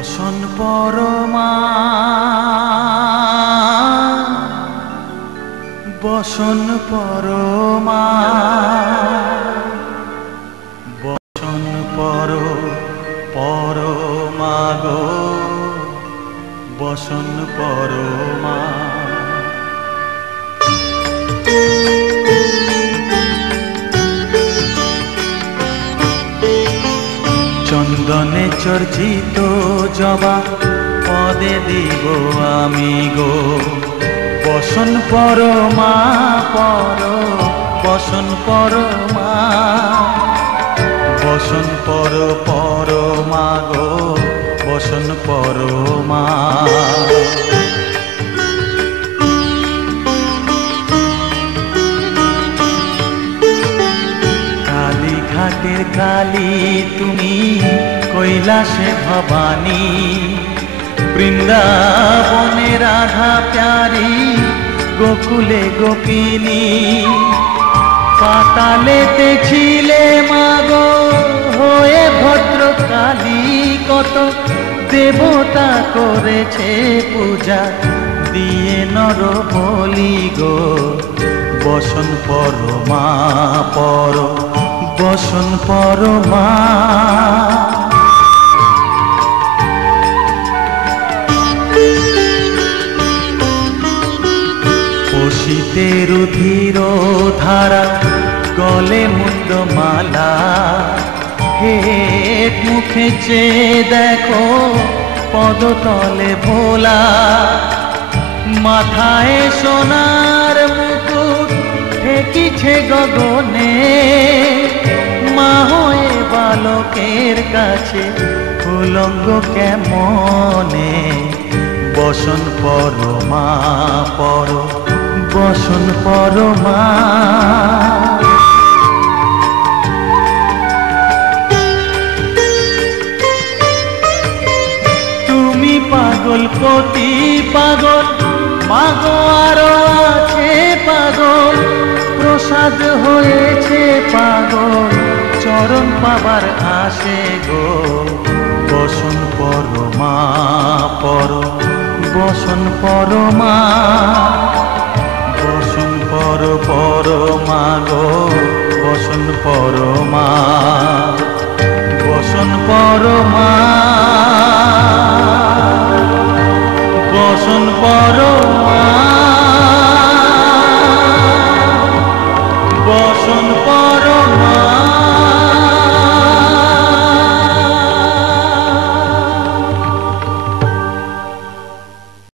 বসন পরমা বসন পরমা বসন পরমা গো বসন পরমা। চন্দনে চর্চিত জবা পদে দিব আমি গো বসন পরমা বসন পরমা বসন পরমা গো বসন পরমা। কালীঘাটের কালী তুমি কৈলাসে ভবানী বৃন্দাবনে রাধা প্যারি গোকুলে গোপিনী পাতালেতে ছিলে মাগো হয়ে ভদ্রকালী কত দেবতা করেছে পূজা দিয়ে নর বলি গো বসন পরমা বসন পরমা। পশিতে রুধির ধারা গলে মুন্ড মালা হেট মুখে চেয়ে দেখো পদতলে ভোলা মাথায় সোনার মুকুট ঠেকিছে গগনে মা হয়ে বালকের কাছে উলঙ্গ কেমনে বসন পরমা বসন পরমা। তুমি পাগল পতি পাগল মাগো আরো আছে পাগল প্রসাদ হয়েছে পাগল চরণ পাবার আসে গো বসন পরমা বসন পরমা বসন পরমা গো বসন পরমা বসন পরমা।